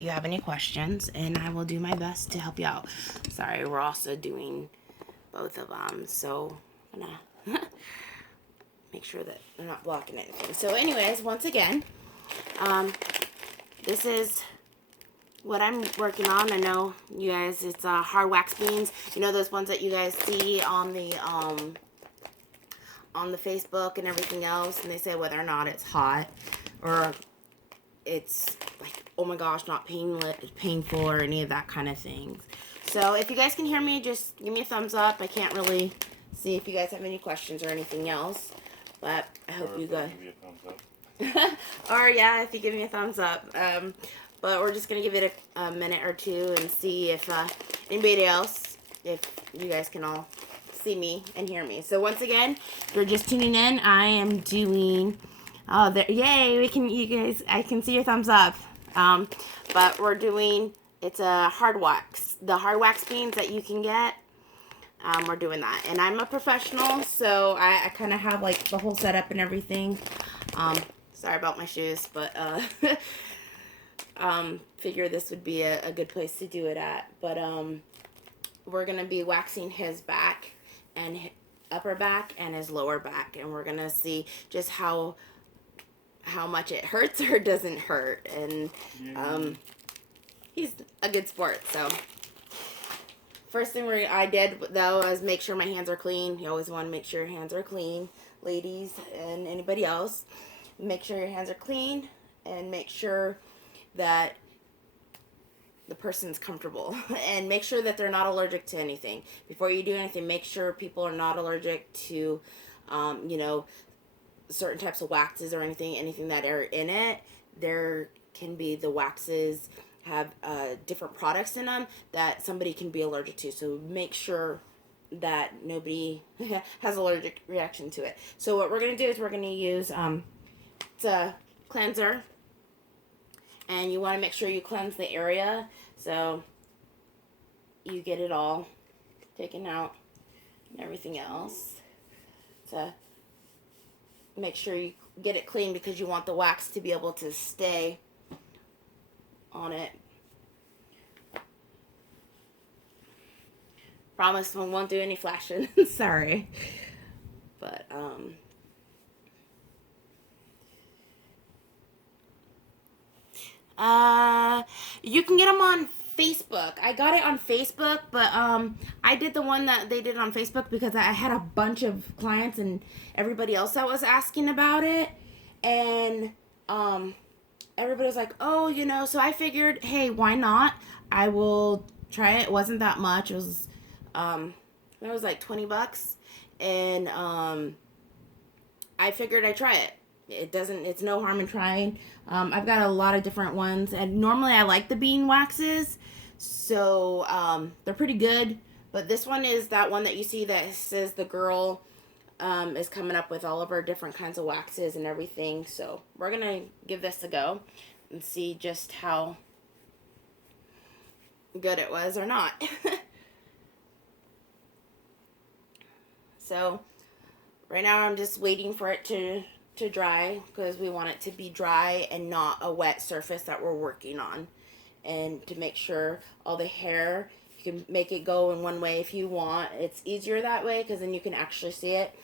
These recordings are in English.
you have any questions, and I will do my best to help you out. Sorry, we're also doing both of them, so I'm gonna make sure that they're not blocking anything. So anyways, once again, this is what I'm working on. I know you guys, it's hard wax beans. You know those ones that you guys see on the Facebook and everything else, and they say whether or not it's hot or it's like, oh my gosh, not painful or any of that kind of things. So if you guys can hear me, just give me a thumbs up. I can't really see if you guys have any questions or anything else, but I hope you guys. Or yeah, if you give me a thumbs up. But we're just gonna give it a minute or two and see if anybody else, if you guys can all see me and hear me. So once again, if you're just tuning in, I am doing. Oh, there! Yay! You guys, I can see your thumbs up. But we're doing. It's a hard wax. The hard wax beans that you can get. We're doing that, and I'm a professional, so I kind of have like the whole setup and everything. Sorry about my shoes, but figure this would be a good place to do it at. But we're gonna be waxing his back and his upper back and his lower back, and we're gonna see just how much it hurts or doesn't hurt. And he's a good sport. So first thing I did though was make sure my hands are clean. You always want to make sure your hands are clean, ladies and anybody else. Make sure your hands are clean and make sure that the person's comfortable and make sure that they're not allergic to anything. Before you do anything, make sure people are not allergic to, certain types of waxes or anything that are in it. There can be the waxes have different products in them that somebody can be allergic to. So make sure that nobody has allergic reaction to it. So what we're going to do is we're going to use it's a cleanser, and you want to make sure you cleanse the area so you get it all taken out and everything else. To make sure you get it clean because you want the wax to be able to stay on it. Promise we won't do any flashing. Sorry. But you can get them on Facebook. I got it on Facebook, but I did the one that they did on Facebook because I had a bunch of clients and everybody else that was asking about it, and everybody was like, oh, so I figured, hey, why not? I will try it. It wasn't that much. It was like $20, and I figured I'd try it. It's no harm in trying. I've got a lot of different ones, and normally I like the bean waxes, so they're pretty good. But this one is that one that you see that says the girl is coming up with all of her different kinds of waxes and everything. So we're gonna give this a go and see just how good it was or not. So right now I'm just waiting for it to dry because we want it to be dry and not a wet surface that we're working on. And to make sure all the hair, you can make it go in one way if you want. It's easier that way because then you can actually see it.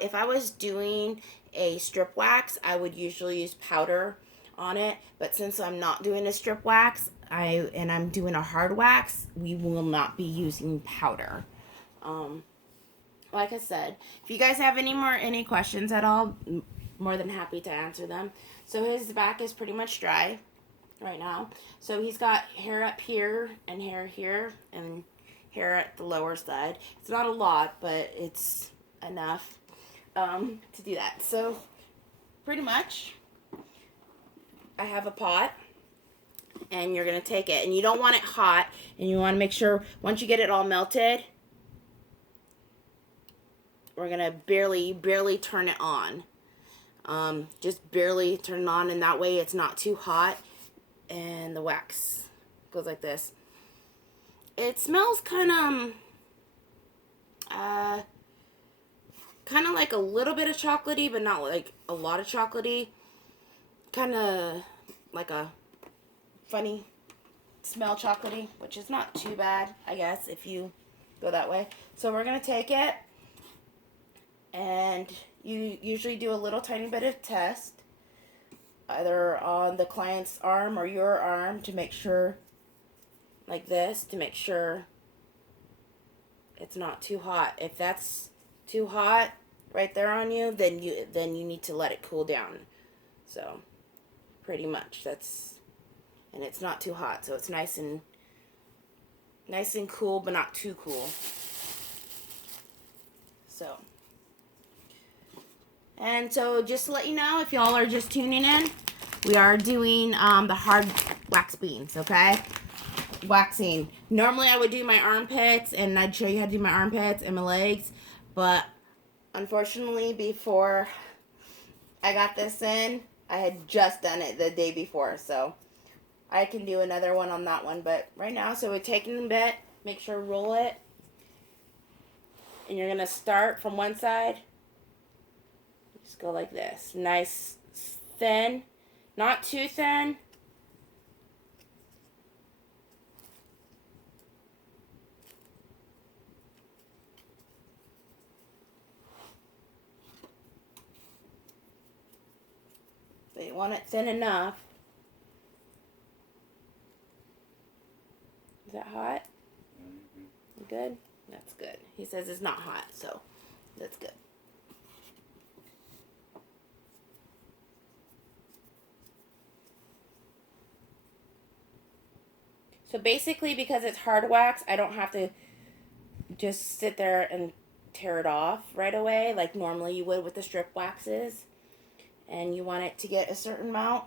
If I was doing a strip wax, I would usually use powder on it, but since I'm not doing a strip wax, I'm doing a hard wax, we will not be using powder. Like I said, if you guys have any questions at all, more than happy to answer them. So his back is pretty much dry right now. So he's got hair up here and hair here and hair at the lower side. It's not a lot, but it's enough to do that. So pretty much I have a pot, and you're going to take it, and you don't want it hot, and you want to make sure once you get it all melted, we're going to barely turn it on. Just barely turn it on, and that way it's not too hot, and the wax goes like this. It smells kind of like a little bit of chocolatey, but not like a lot of chocolatey. Kind of like a funny smell chocolatey, which is not too bad, I guess, if you go that way. So we're going to take it, and you usually do a little tiny bit of test, either on the client's arm or your arm, to make sure, like this, to make sure it's not too hot. If that's too hot right there on you, then you need to let it cool down. So pretty much that's, and it's not too hot, so it's nice and cool, but not too cool. So, and so just to let you know, if y'all are just tuning in, we are doing the hard wax beans, okay? Waxing. Normally I would do my armpits, and I'd show you how to do my armpits and my legs, but unfortunately before I got this in, I had just done it the day before, so I can do another one on that one. But right now, so we're taking the bit, make sure to roll it, and you're gonna start from one side, just go like this, nice thin, not too thin. But you want it thin enough. Is that hot? Good? That's good. He says it's not hot, so that's good. So basically, because it's hard wax, I don't have to just sit there and tear it off right away like normally you would with the strip waxes. And you want it to get a certain amount.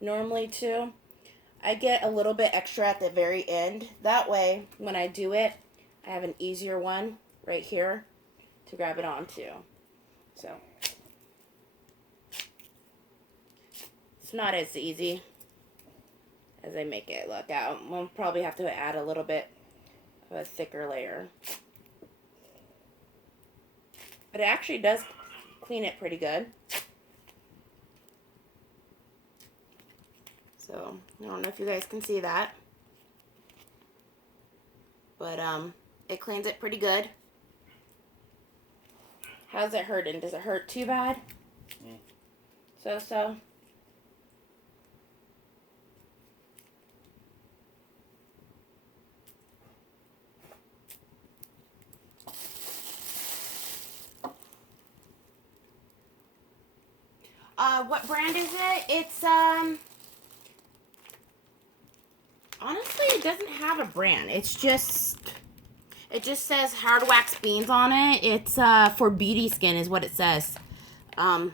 Normally too, I get a little bit extra at the very end. That way, when I do it, I have an easier one right here to grab it onto. So, it's not as easy as I make it look out. We'll probably have to add a little bit of a thicker layer. But it actually does clean it pretty good. So, I don't know if you guys can see that. But, it cleans it pretty good. How's it hurting? Does it hurt too bad? So. What brand is it? It's, honestly, it doesn't have a brand. It just says hard wax beans on it. It's, for beauty skin is what it says. That's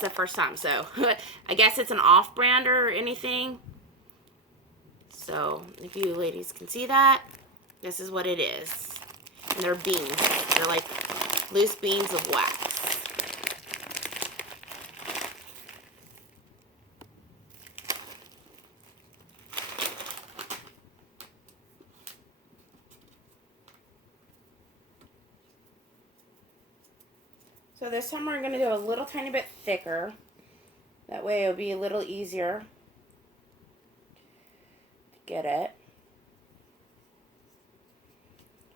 the first time, so I guess it's an off brand or anything. So, if you ladies can see that, this is what it is. And they're beans. They're like loose beans of wax. So this time we're going to do a little tiny bit thicker. That way it'll be a little easier to get it.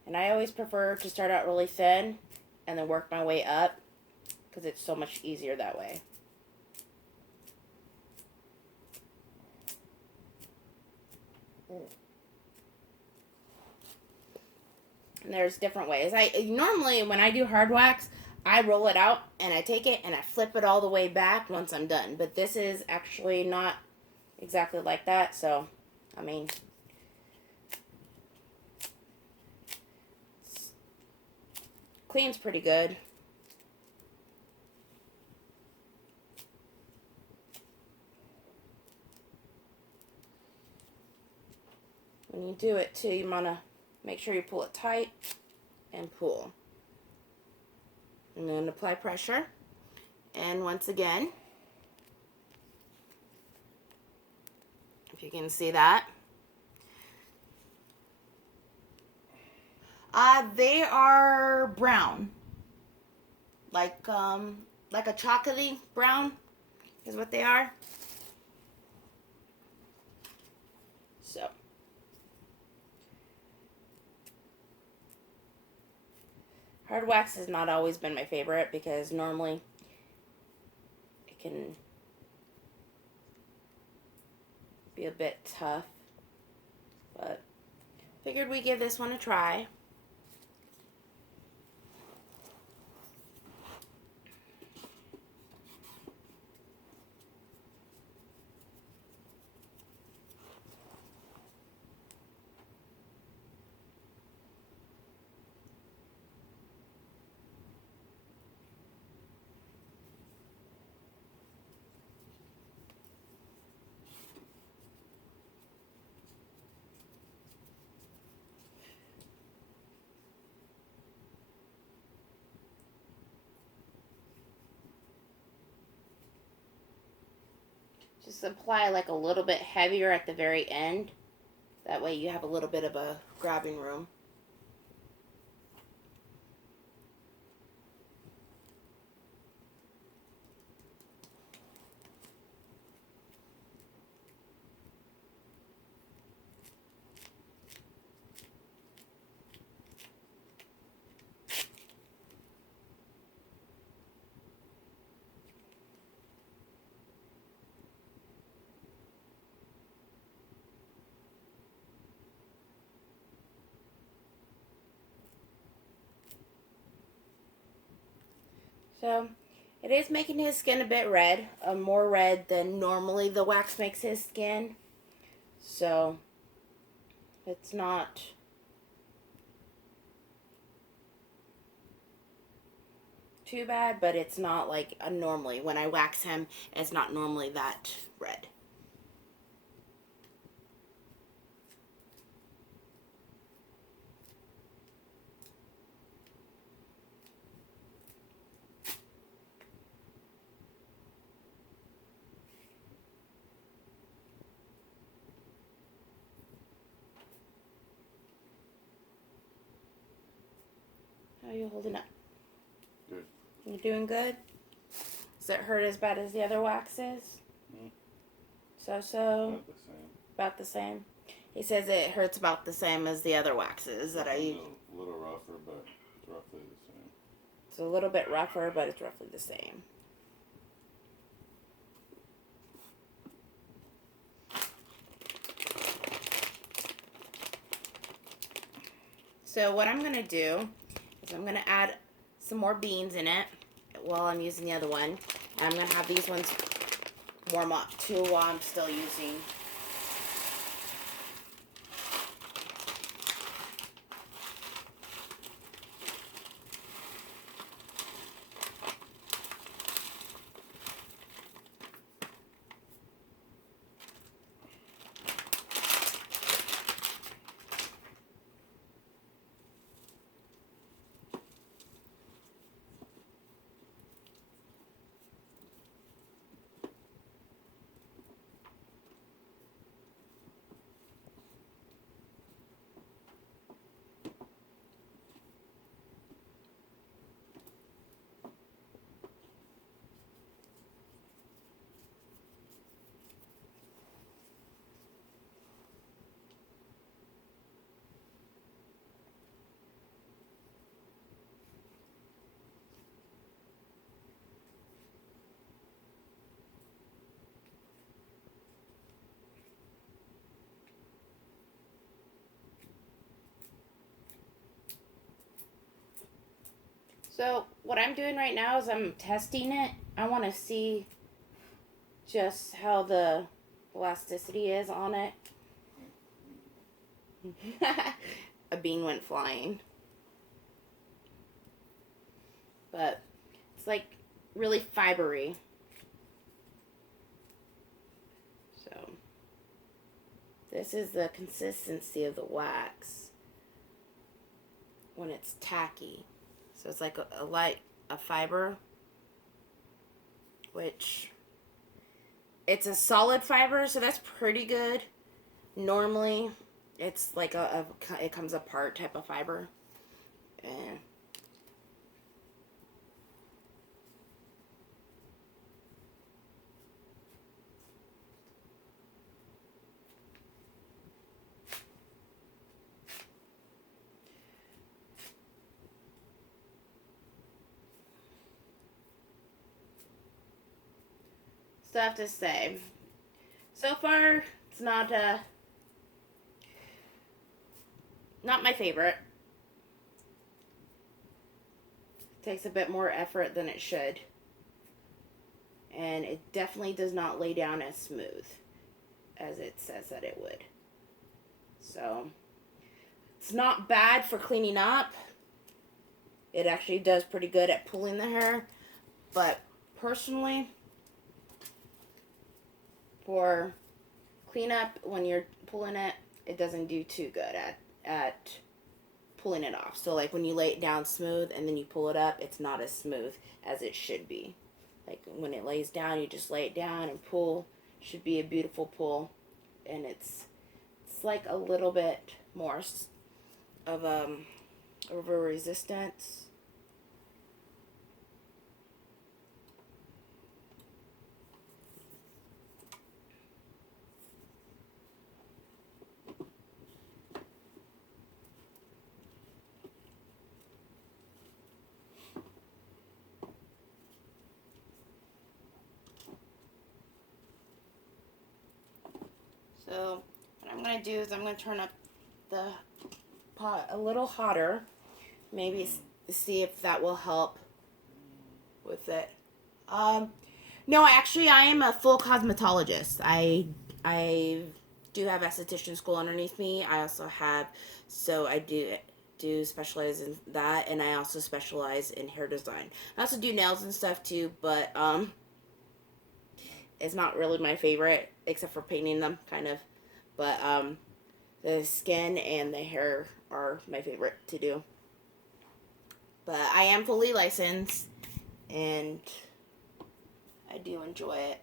And I always prefer to start out really thin and then work my way up because it's so much easier that way. And there's different ways. Normally when I do hard wax, I roll it out and I take it and I flip it all the way back once I'm done. But this is actually not exactly like that. So, I mean, cleans pretty good. When you do it too, you want to make sure you pull it tight and pull. And then apply pressure. And once again, if you can see that. They are brown. Like like a chocolatey brown is what they are. So hard wax has not always been my favorite because normally it can be a bit tough, but figured we give this one a try. Just apply like a little bit heavier at the very end. That way you have a little bit of a grabbing room. So it is making his skin a bit red, more red than normally the wax makes his skin. So it's not too bad, but it's not like normally when I wax him, it's not normally that red. How are you holding up? Good. You doing good? Does it hurt as bad as the other waxes? So. About the same. About the same. He says it hurts about the same as the other waxes that I use. A little rougher, but it's roughly the same. It's a little bit rougher, but it's roughly the same. So what I'm going to do is I'm going to add some more beans in it while I'm using the other one. And I'm going to have these ones warm up too while I'm still using. So what I'm doing right now is I'm testing it. I want to see just how the elasticity is on it. A bean went flying. But it's like really fibery. So this is the consistency of the wax when it's tacky. So it's like a fiber, which it's a solid fiber, so that's pretty good. Normally, it's like it comes apart type of fiber. And stuff to say. So far, it's not my favorite. It takes a bit more effort than it should. And it definitely does not lay down as smooth as it says that it would. So, it's not bad for cleaning up. It actually does pretty good at pulling the hair. But personally, for cleanup, when you're pulling it, it doesn't do too good at pulling it off. So like when you lay it down smooth and then you pull it up, it's not as smooth as it should be. Like when it lays down, you just lay it down and pull. Should be a beautiful pull, and it's like a little bit more of a resistance. So what I'm going to do is I'm going to turn up the pot a little hotter. Maybe see if that will help with it. No, actually, I am a full cosmetologist. I do have esthetician school underneath me. I also have, so I do specialize in that, and I also specialize in hair design. I also do nails and stuff too, but it's not really my favorite, except for painting them, kind of. But the skin and the hair are my favorite to do. But I am fully licensed, and I do enjoy it.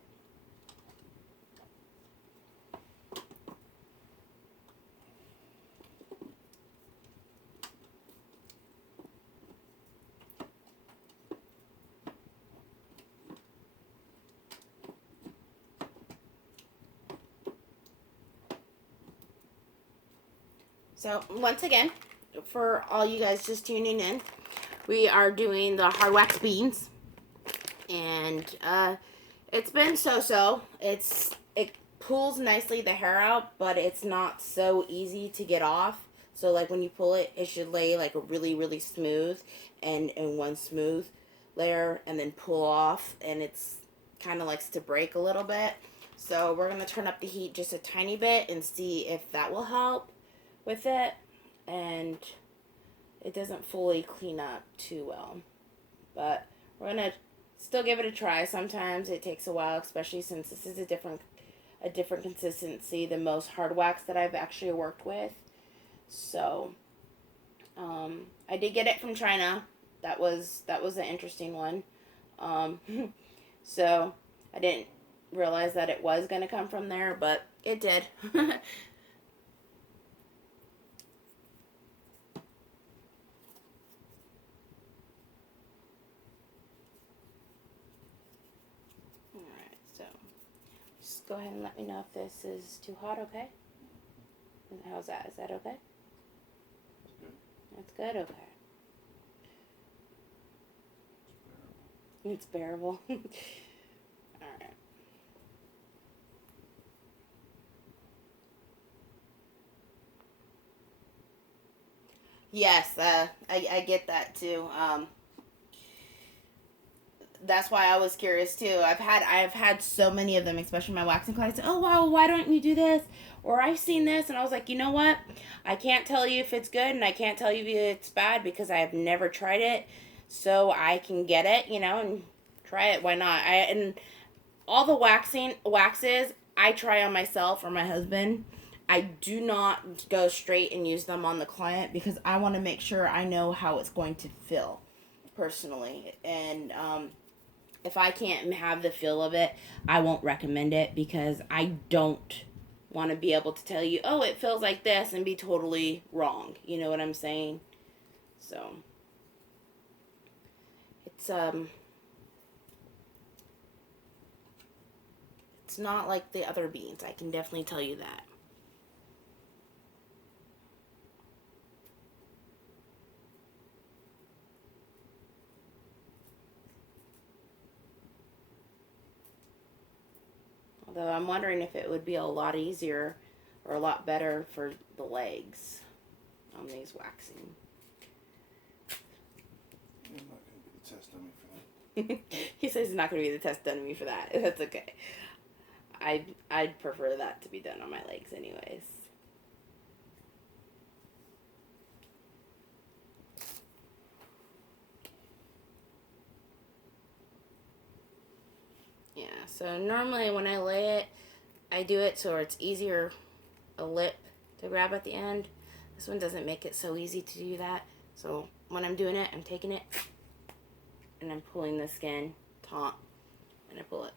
So, once again, for all you guys just tuning in, we are doing the hard wax beans. And it's been so-so. It pulls nicely the hair out, but it's not so easy to get off. So, like, when you pull it, it should lay, like, a really, really smooth and one smooth layer and then pull off. And it's kind of likes to break a little bit. So, we're going to turn up the heat just a tiny bit and see if that will help with it, and it doesn't fully clean up too well, but we're gonna still give it a try. Sometimes it takes a while, especially since this is a different consistency than most hard wax that I've actually worked with. So I did get it from China. That was an interesting one. So I didn't realize that it was gonna come from there, but it did. Go ahead and let me know if this is too hot, okay? How's that? Is that okay? That's good, okay. It's bearable. Alright. Yes, I get that too. That's why I was curious too. I've had so many of them, especially my waxing clients. Oh wow, why don't you do this? Or I've seen this, and I was like, you know what? I can't tell you if it's good, and I can't tell you if it's bad because I have never tried it. So I can get it, and try it. Why not? And all the waxes I try on myself or my husband. I do not go straight and use them on the client because I want to make sure I know how it's going to feel personally, and if I can't have the feel of it, I won't recommend it because I don't want to be able to tell you, oh, it feels like this and be totally wrong. You know what I'm saying? So it's not like the other beans. I can definitely tell you that. Although I'm wondering if it would be a lot easier or a lot better for the legs on these waxing. I'm not going to be the test dummy for that. He says he's not going to be the test dummy for that. That's okay. I'd prefer that to be done on my legs anyways. Yeah, so normally when I lay it, I do it so it's easier a lip to grab at the end. This one doesn't make it so easy to do that. So when I'm doing it, I'm taking it and I'm pulling the skin taut and I pull it.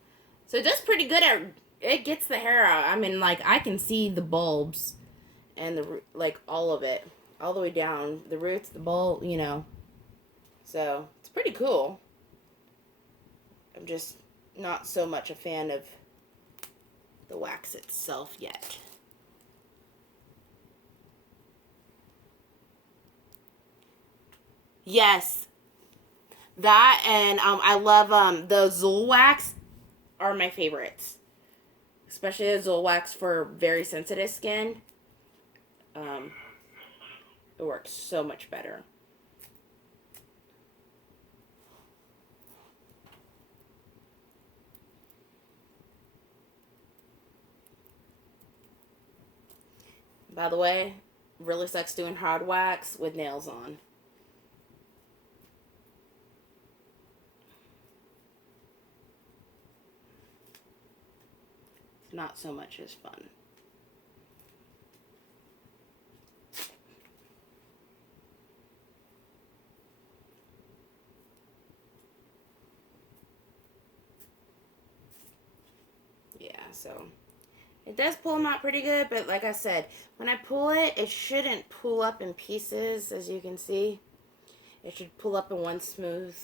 So it does pretty good at, it gets the hair out. I mean, like, I can see the bulbs and the, like, all of it, all the way down, the roots, the bulb, you know. So it's pretty cool. I'm just not so much a fan of the wax itself yet. Yes, that and I love the Zool wax are my favorites, especially the Zool wax for very sensitive skin. It works so much better. By the way, really sucks doing hard wax with nails on. Not so much as fun. Yeah, so it does pull them out pretty good, but like I said, when I pull it, it shouldn't pull up in pieces, as you can see. It should pull up in one smooth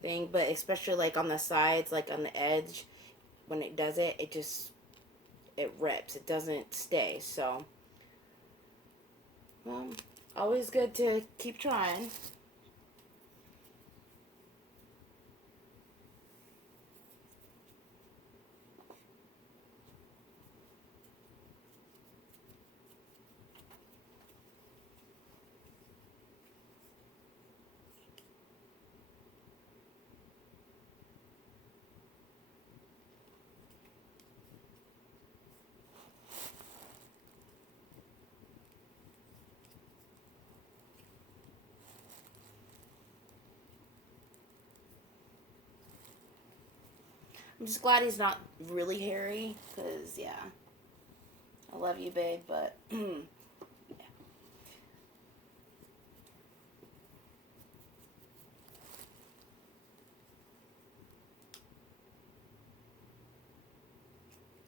thing, but especially like on the sides, like on the edge, when it does it, it rips. It doesn't stay, so, well, always good to keep trying. I'm just glad he's not really hairy, because, yeah, I love you, babe, but, yeah.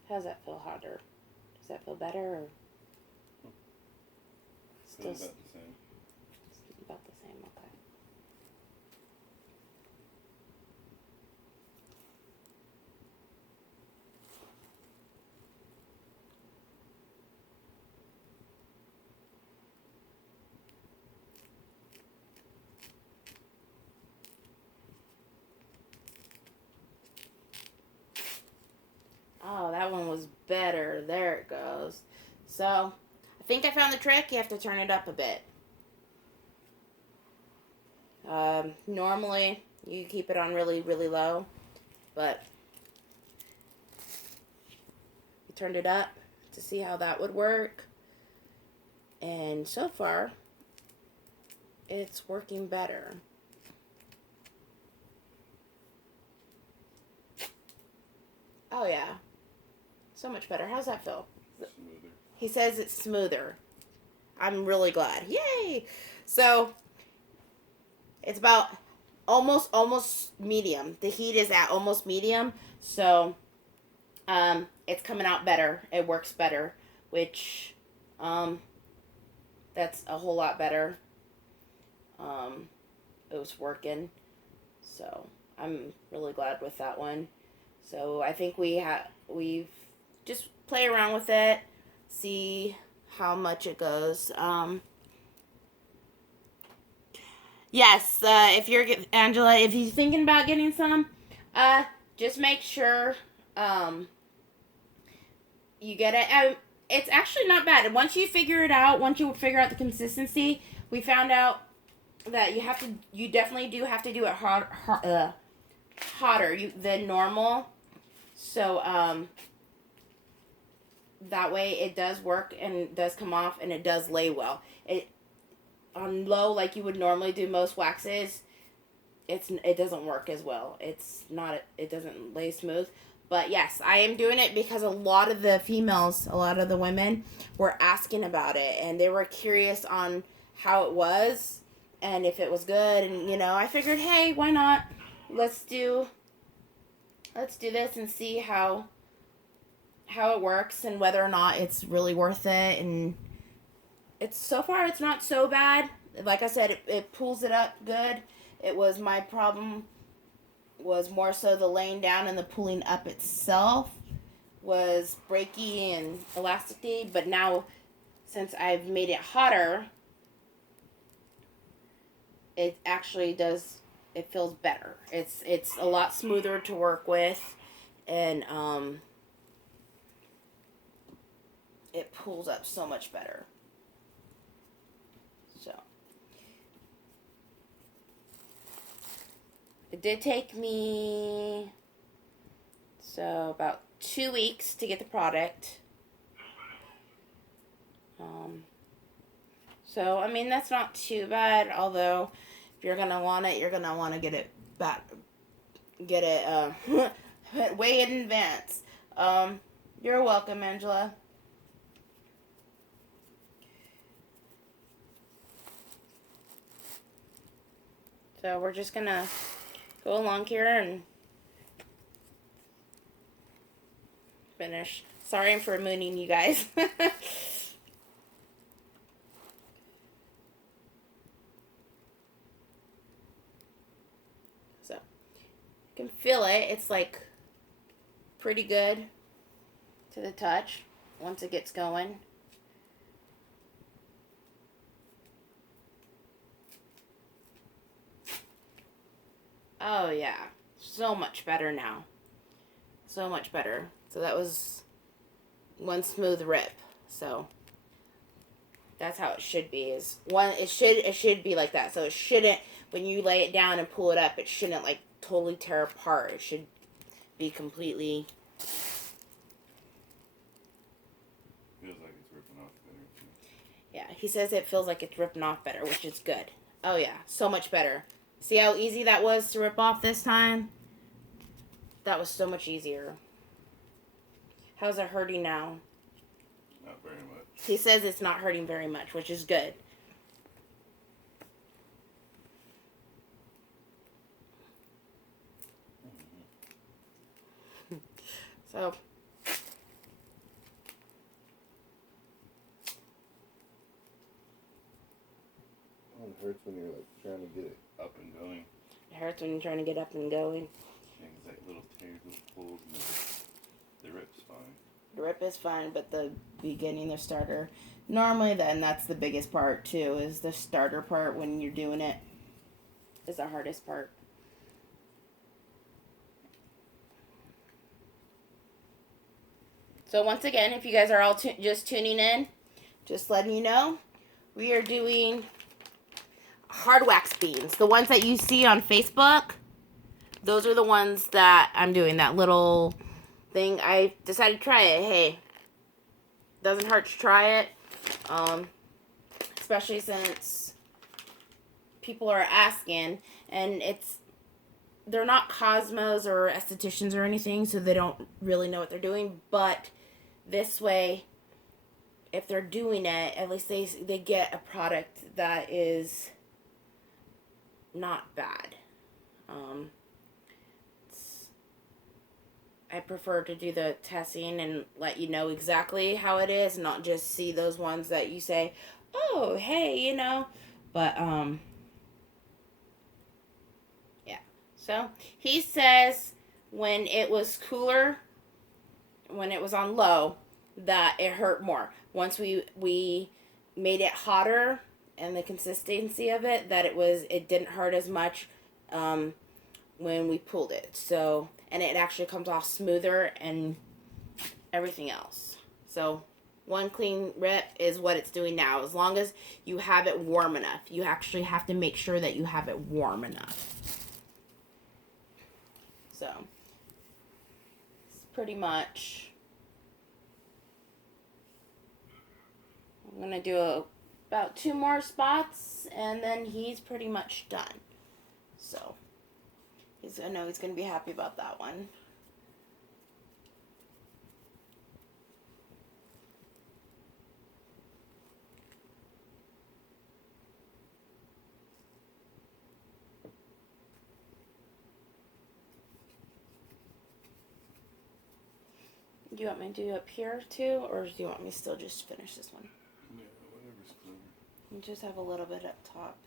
How does that feel harder? Does that feel better, or still Feels about the same. about the same? Okay. Oh, that one was better. There it goes. So, I think I found the trick. You have to turn it up a bit. Normally, you keep it on really, really low, but you turned it up to see how that would work. And so far, it's working better. Oh, yeah. So much better. How's that feel? Smoother. He says it's smoother. I'm really glad. Yay! So, it's about almost medium. The heat is at almost medium. So, it's coming out better. It works better, which, that's a whole lot better. It was working. So, I'm really glad with that one. So, I think we've just play around with it, see how much it goes. Yes, if you're Angela, if you're thinking about getting some, just make sure you get it. It's actually not bad. Once you figure it out, once you figure out the consistency, we found out that you definitely do have to do it hotter than normal. So, that way it does work and does come off and it does lay well. It on low like you would normally do most waxes, it doesn't work as well. It doesn't lay smooth. But yes, I am doing it because a lot of the women were asking about it and they were curious on how it was and if it was good, and I figured, hey, why not? Let's do this and see how it works and whether or not it's really worth it. And so far it's not so bad. Like I said, it pulls it up good. It was my problem was more so the laying down, and the pulling up itself was breaky and elasticy. But now, since I've made it hotter, it actually does. It feels better. It's a lot smoother to work with, and it pulls up so much better. So it did take me about 2 weeks to get the product. So I mean that's not too bad. Although if you're gonna want it, you're gonna want to get it back, get it way in advance. You're welcome, Angela. So we're just gonna go along here and finish. Sorry for mooning you guys. So you can feel it. It's like pretty good to the touch once it gets going. Oh yeah, so much better now. So much better. So that was one smooth rip. So that's how it should be. It should be like that. So it shouldn't, when you lay it down and pull it up, it shouldn't like totally tear apart. It should be completely. Feels like it's ripping off better. Yeah, he says it feels like it's ripping off better, which is good. Oh yeah, so much better. See how easy that was to rip off this time? That was so much easier. How's it hurting now? Not very much. He says it's not hurting very much, which is good. So. It hurts when you're like trying to get it up and going. It hurts when you're trying to get up and going. Yeah, it's like little tears, little pulls, and the rip's fine. The rip is fine, but the beginning, the starter, normally then that's the biggest part too, is the starter part when you're doing it is the hardest part. So once again, if you guys are all just tuning in, just letting you know, we are doing hard wax beans. The ones that you see on Facebook, those are the ones that I'm doing. That little thing, I decided to try it. Hey, doesn't hurt to try it. Especially since people are asking, and they're not cosmos or estheticians or anything, so they don't really know what they're doing. But this way, if they're doing it, at least they get a product that is not bad. I prefer to do the testing and let you know exactly how it is, not just see those ones that you say, oh, hey, But, yeah. So, he says when it was cooler, when it was on low, that it hurt more. Once we made it hotter and the consistency of it, that it didn't hurt as much when we pulled it. So, and it actually comes off smoother and everything else. So 1 clean rip is what it's doing now. As long as you have it warm enough. You actually have to make sure that you have it warm enough. So it's pretty much. I'm gonna do about 2 more spots, and then he's pretty much done. So I know he's gonna be happy about that one. Do you want me to do up here too, or do you want me to still just finish this one? Yeah, whatever's clever. You just have a little bit up top.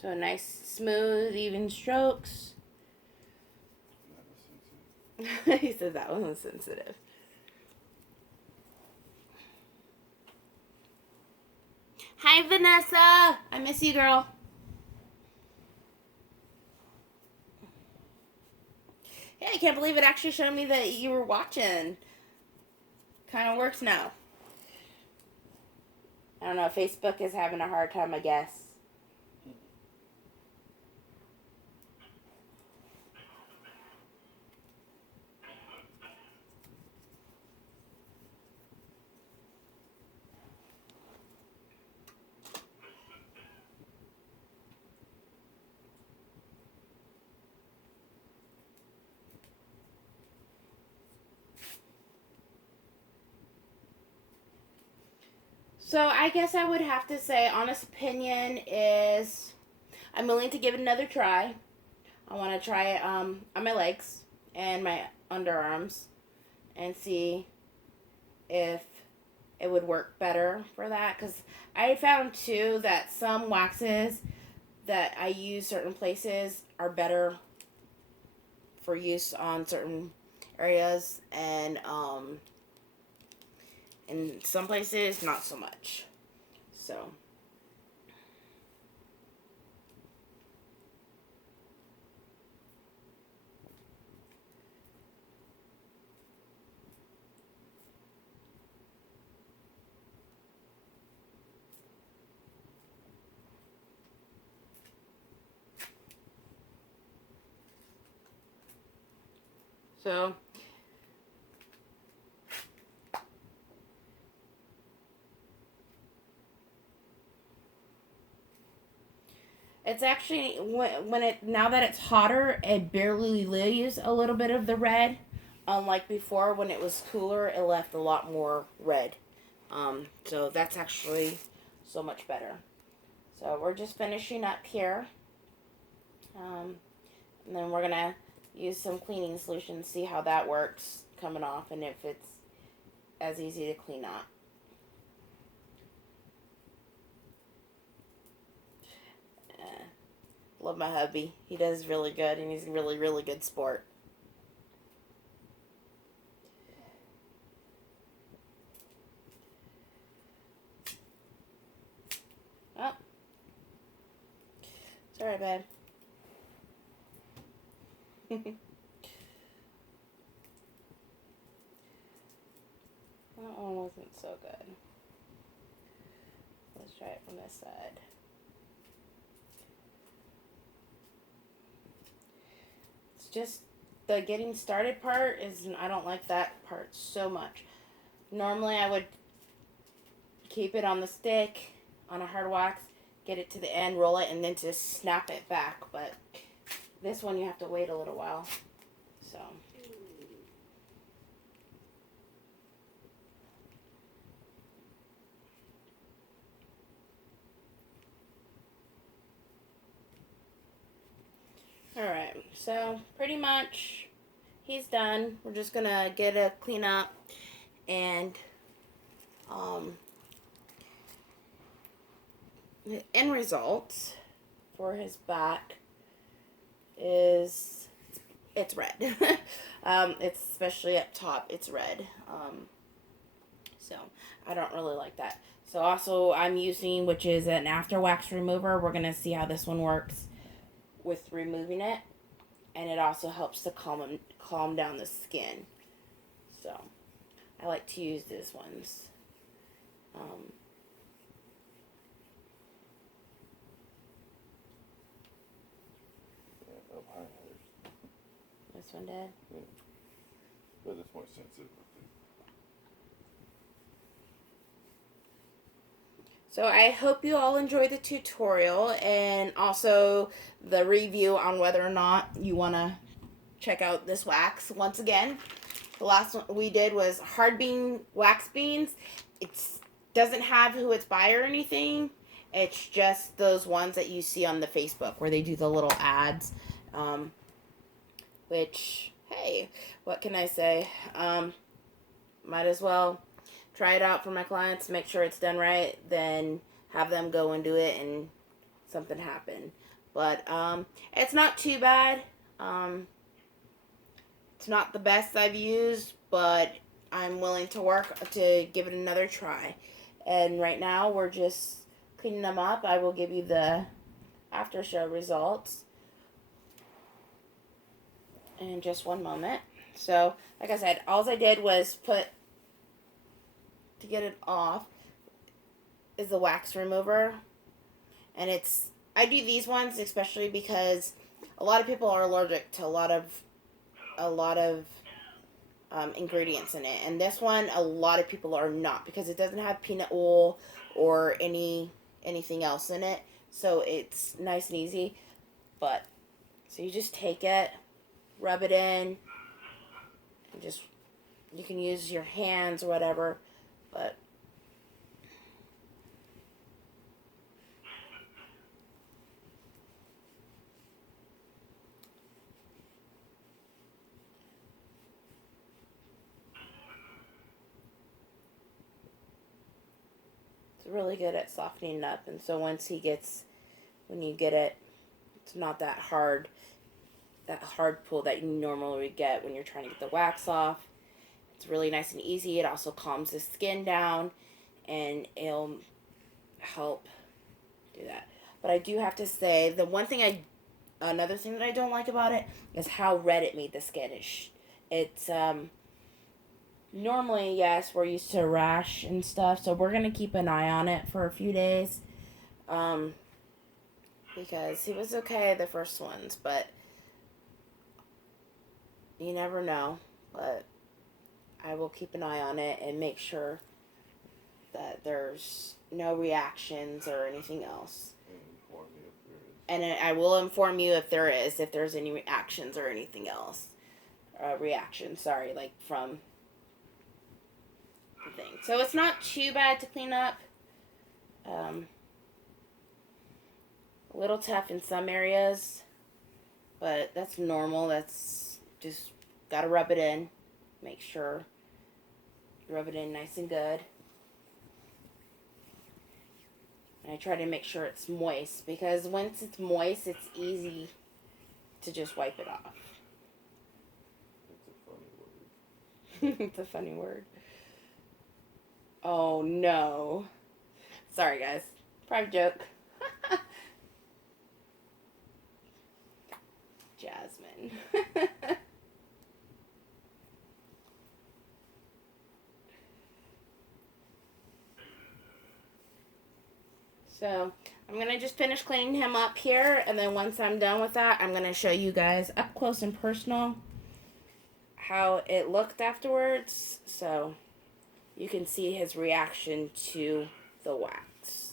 So nice, smooth, even strokes. That was sensitive. He says that one was sensitive. Hi, Vanessa. I miss you, girl. Yeah, I can't believe it actually showed me that you were watching. Kind of works now. I don't know. Facebook is having a hard time, I guess. So I guess I would have to say, honest opinion is, I'm willing to give it another try. I want to try it on my legs and my underarms and see if it would work better for that. Because I found too that some waxes that I use certain places are better for use on certain areas, and in some places not so much. So so it's actually, when it, now that it's hotter, it barely leaves a little bit of the red. Unlike before, when it was cooler, it left a lot more red. So that's actually so much better. So we're just finishing up here. And then we're gonna use some cleaning solution, see how that works coming off, and if it's as easy to clean up. Love my hubby. He does really good, and he's a really, really good sport. Oh, sorry, babe. That one wasn't so good. Let's try it from this side. It's just the getting started part is, I don't like that part so much. Normally I would keep it on the stick on a hard wax, get it to the end, roll it, and then just snap it back. But this one you have to wait a little while. So alright, so pretty much he's done. We're just gonna get a clean up, and the end result for his back is, it's red. It's especially up top, it's red. So I don't really like that. So also I'm using, which is an after wax remover. We're going to see how this one works with removing it. And it also helps to calm down the skin. So I like to use these ones. Yeah, up high others. This one did. Yeah. But it's more sensitive, I think. So I hope you all enjoy the tutorial and also the review on whether or not you want to check out this wax. Once again, the last one we did was hard bean wax beans. It doesn't have who it's by or anything. It's just those ones that you see on the Facebook where they do the little ads. Which, hey, what can I say? Might as well try it out for my clients, make sure it's done right, then have them go and do it and something happen. But it's not too bad. It's not the best I've used, but I'm willing to work to give it another try. And right now we're just cleaning them up. I will give you the after show results in just one moment. So, like I said, all I did was put to get it off is the wax remover, and I do these ones especially because a lot of people are allergic to a lot of ingredients in it, and this one a lot of people are not because it doesn't have peanut oil or anything else in it, so it's nice and easy. But so you just take it, rub it in, and just you can use your hands or whatever, but it's really good at softening up. And so when you get it, it's not that hard pull that you normally get when you're trying to get the wax off. It's really nice and easy. It also calms the skin down, and it'll help do that. But I do have to say, another thing that I don't like about it is how red it made the skin. It's normally, yes, we're used to rash and stuff, so we're gonna keep an eye on it for a few days, because he was okay the first ones, but you never know. But I will keep an eye on it and make sure that there's no reactions or anything else. And inform me if there is. And I will inform you if there's any reactions or anything else. Reaction, sorry, like from the thing. So it's not too bad to clean up. A little tough in some areas, but that's normal. That's just gotta rub it in. Make sure you rub it in nice and good. And I try to make sure it's moist because once it's moist, it's easy to just wipe it off. It's a funny word. It's a funny word. Oh no. Sorry guys. Private joke. Jasmine. So I'm going to just finish cleaning him up here, and then once I'm done with that, I'm going to show you guys up close and personal how it looked afterwards, so you can see his reaction to the wax.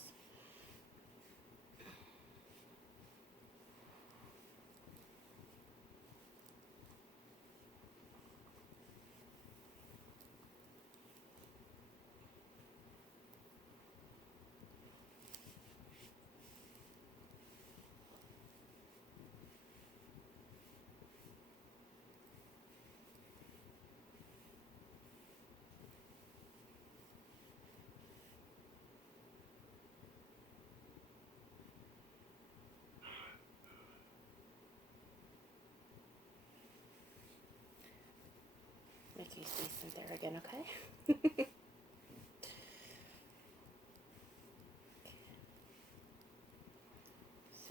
Make you see some there again, okay?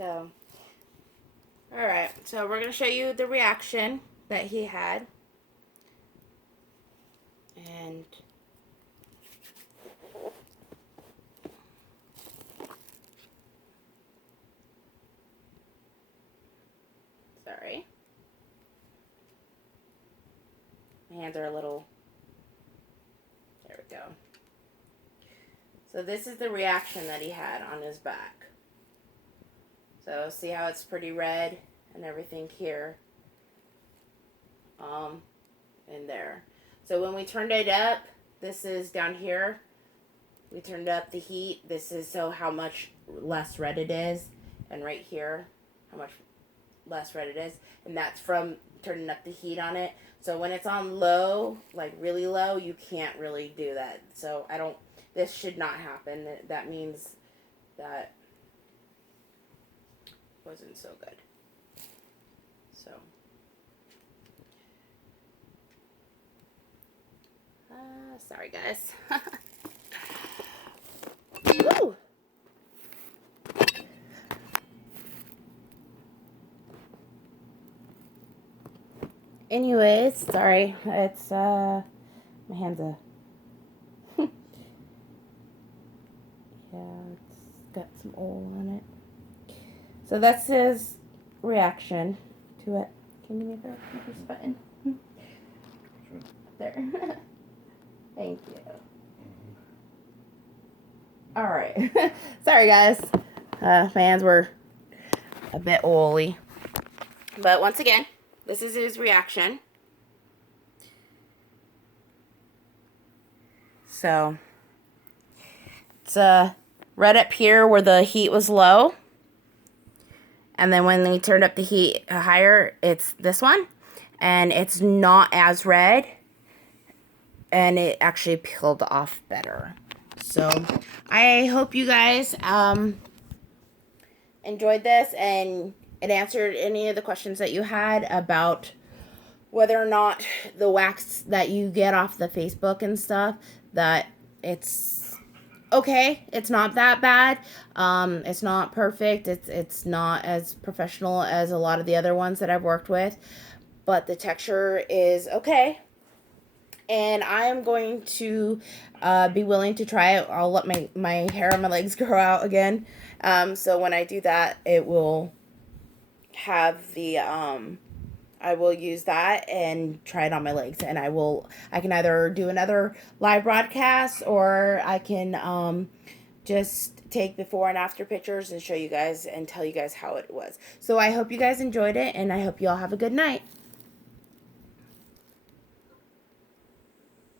So, alright. So, we're going to show you the reaction that he had. And... Sorry. My hands are a little... There we go. So this is the reaction that he had on his back. So see how it's pretty red and everything here. And there. So when we turned it up, this is down here. We turned up the heat. This is so how much less red it is. And right here, how much less red it is. And that's from turning up the heat on it. So when it's on low, like really low, you can't really do that. So this should not happen. That means that wasn't so good. So, sorry guys. Woo! Anyways, sorry. It's my hands are yeah, it's got some oil on it. So that's his reaction to it. Can you give me the push button? There. Thank you. Alright. Sorry guys. My hands were a bit oily. But once again, this is his reaction. So it's red up here where the heat was low. And then when they turned up the heat higher, it's this one. And it's not as red. And it actually peeled off better. So I hope you guys enjoyed this and it answered any of the questions that you had about whether or not the wax that you get off the Facebook and stuff, that it's okay. It's not that bad. It's not perfect. It's not as professional as a lot of the other ones that I've worked with, but the texture is okay. And I am going to be willing to try it. I'll let my hair on my legs grow out again. So when I do that, it will have the I will use that and try it on my legs, and I can either do another live broadcast, or I can just take before and after pictures and show you guys and tell you guys how it was. So I hope you guys enjoyed it, and I hope you all have a good night.